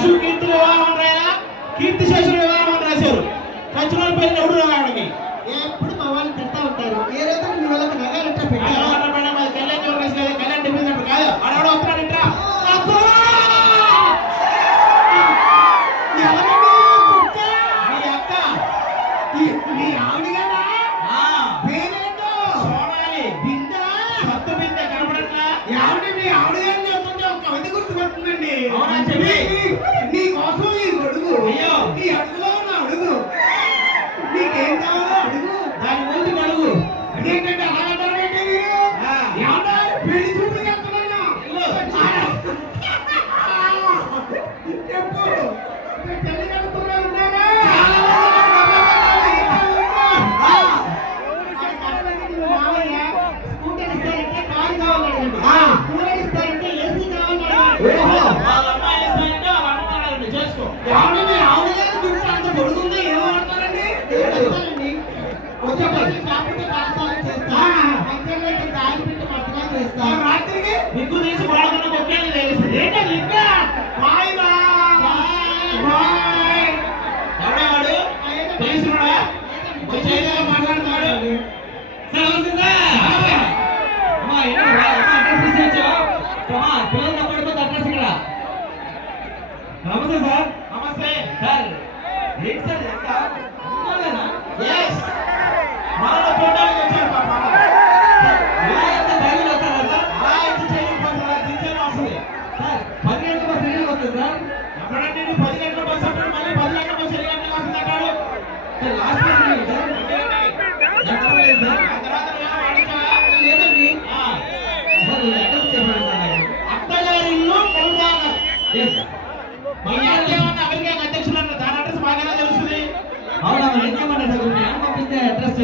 శేషు కీర్తి వివాహం రాయా, కీర్తి శేషు వివాహం అని రాశారు. చచ్చిన పేరు ఎవడు రావడానికి ఎప్పుడు మా వాళ్ళు పెడతా ఉంటారు. ఏ రోజు మీ వాళ్ళకి నగాలంటే కళ్యాణ్ ఎవరు రాసి కళ్యాణ్ డిపోజిట్ కాదు ఆడవాడు వస్తున్నాడు ఇంట్రా. మీ అక్క మీ ఆవిడ కదా పేరేంటో సోనాలి బిందా సత్తు బిందె కనపడట్లా. ఆవిడ మీ ఆవిడ గారిని చెప్తుంటే ఒక కవిత గుర్తుపడుతుందండి. అవునా చెప్పి నీ కోసం ఈ గొడుగు, అయ్యో ఈ అడుగులో ఉన్న అడుగు, నీకేం కావాలో అడుగు, దాని ముందు అడుగు. అదేంటంటే అలా అంటారంటే ఏమన్నా పెళ్లి చూపులు వెళ్తున్నాను చెప్పు. పెళ్లి కడుతున్నాను ఉన్నారా? మావయ్య స్కూటర్ ఇస్తారంటే కారు కావాలండి, కూలర్ ఇస్తారంటే ఏసీ కావాలండి. వాళ్ళ అమ్మాయి ఇస్తానంటే వాళ్ళ అమ్మ అడగండి, చేసుకో. ఆవిడ మీ ఆవిడ గారి చుట్టూ అంత పొడుగుందో ఏమో ఆడతారండి. కాకపోతే రాస్తాలు చేస్తా, మధ్యలోకి దారి పెట్టి మట్టుగా చేస్తా. రాత్రికి మీకు తీసి వాడుకున్న కొక్కేది తెలుస్తుంది. ఏంటది ఇంకా బాయ్ బాయ్ ఎవడా వాడు తెలుసున్నాడా? చేయగా మాట్లాడుతున్నాడు. సార్ నమస్తే సార్. అమ్మా ఏంటి అడ్రస్ మిస్ అయ్యో. అమ్మా పిల్లలు తప్పడిపోతే అడ్రస్ ఇక్కడ. నమస్తే సార్. నమస్తే సార్ ఏంటి సార్ ఎంత yes మనలో చూడడానికి వచ్చారు పాప. ఇలా ఎంత బయలు వస్తారా సార్? అలా అయితే చేయకపోతే దించేనే వస్తుంది. సార్ 10 గంటల బస్ ఎన్ని వస్తుంది సార్? ఎప్పుడంటే నువ్వు 10 గంటల బస్సు అంటాడు, మళ్ళీ 10 గంటల బస్సు 7 గంటలకు వస్తుంది అంటాడు. సార్ లాస్ట్ బస్ ఎన్ని సార్? నాకు తెలియదు సార్. ఆ తర్వాత నువ్వేమో వాడించావా? లేదండి. సార్ ఈ అడ్రస్ చెప్పండి సార్ నాకు. అత్తగారి ఇల్లు కొనుగోలు. Yes sir. మీ అత్తేమన్నా అమెరికా అధ్యక్షులు అన్న దాని అడ్రస్ బాగానే తెలుస్తుంది. అవునా మరి ఏం చేయమంటారు సార్? మీరు పంపిస్తే అడ్రస్